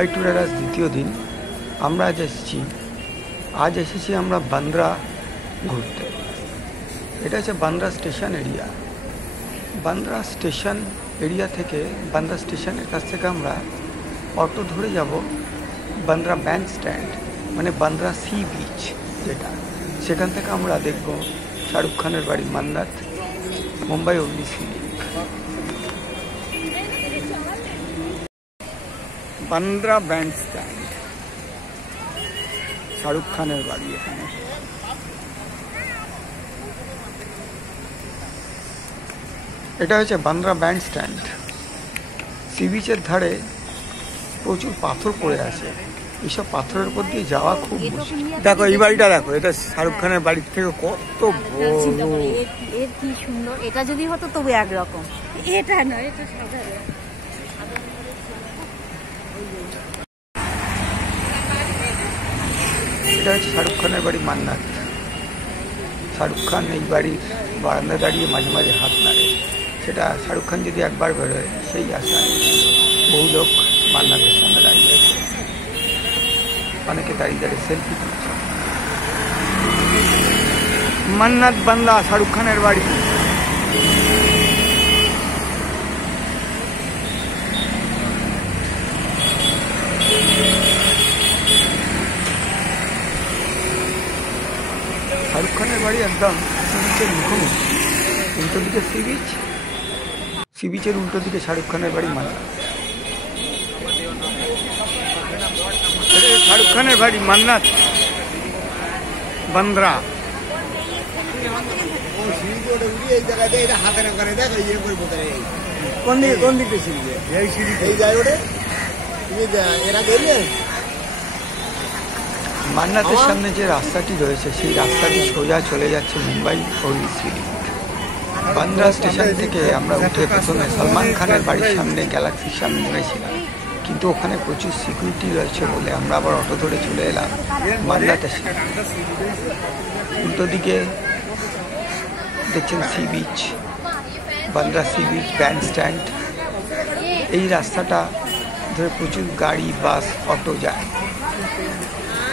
মুম্বাই ট্যুরের আজ দ্বিতীয় দিন। আমরা আজ এসেছি আমরা বান্দ্রা ঘুরতে। এটা হচ্ছে Bandra station area. Bandra station area থেকে বান্দ্রা স্টেশনের কাছ থেকে আমরা অটো ধরে যাব বান্দ্রা ব্যান্ড স্ট্যান্ড, মানে বান্দ্রা সি বিচ যেটা, সেখান থেকে আমরা দেখব শাহরুখ খানের বাড়ি মান্নাত, মুম্বাই অগ্নি sea link. Bandra Bandstand, Shahrukh খানের বাড়ি এখানে। এটা হচ্ছে বান্দ্রা ব্যান্ড স্ট্যান্ড। সি বিচের ধারে প্রচুর পাথর পড়ে আছে, এইসব পাথরের উপর দিয়ে যাওয়া খুব মুশকিল। দেখো এই বাড়িটা দেখো, এটা শাহরুখ খানের বাড়ির থেকে কত বড়, এর কি সুন্দর। এটা যদি হতো তবু একরকম, এটা নয়, এটা সাধারণ। এটা হচ্ছে শাহরুখ খানের বাড়ি মান্নাত। শাহরুখ খান এই বাড়ির বারান্দায় দাঁড়িয়ে মাঝে মাঝে হাত নাড়ে, সেটা শাহরুখ খান যদি একবার বেরোয় সেই আশায় বহু লোক মান্নাতের সামনে দাঁড়িয়ে আছে। অনেকে দাঁড়িয়ে দাঁড়িয়ে সেলফি তুলছে। মান্নাত বান্দা শাহরুখ খানের বাড়ি। শাহরুখ খানের বাড়ি একদম সি বিচের মুখোমুখি। উল্টো দিকে সি বিচ, সি বিচের উল্টো দিকে শাহরুখ খানের বাড়ি মান্নাত। শাহরুখ খানের বাড়ি মান্নাত, বান্দ্রা। কোন দিকে সিঁড়ি? মান্নাতের সামনে যে রাস্তাটি রয়েছে সেই রাস্তাটি সোজা চলে যাচ্ছে মুম্বাই অগ্নি সি লিঙ্ক। বান্দ্রা স্টেশন থেকে আমরা উঠে প্রথমে সলমান খানের বাড়ির সামনে গ্যালাক্সির সামনে নেমেছিলাম, কিন্তু ওখানে প্রচুর সিকিউরিটি রয়েছে বলে আমরা আবার অটো ধরে চলে এলাম মান্নাতের সামনে। উল্টো দিকে দেখছেন sea beach, Bandra sea beach band stand. এই রাস্তাটা ধরে প্রচুর গাড়ি, বাস, অটো যায়।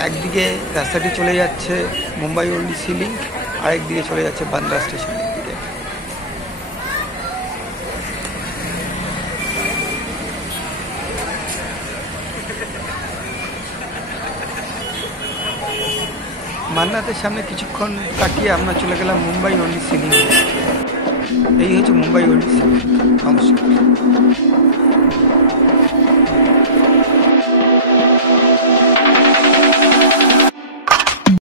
একদিকে রাস্তাটি চলে যাচ্ছে মুম্বাই অগ্নি সি লিঙ্ক, আরেকদিকে চলে যাচ্ছে বান্দ্রা স্টেশনের দিকে। মান্নাতের সামনে কিছুক্ষণ কাটিয়ে আমরা চলে গেলাম মুম্বাই অগ্নি সি লিঙ্ক। এই হচ্ছে মুম্বাই অগ্নি সি লিঙ্ক। নমস্কার।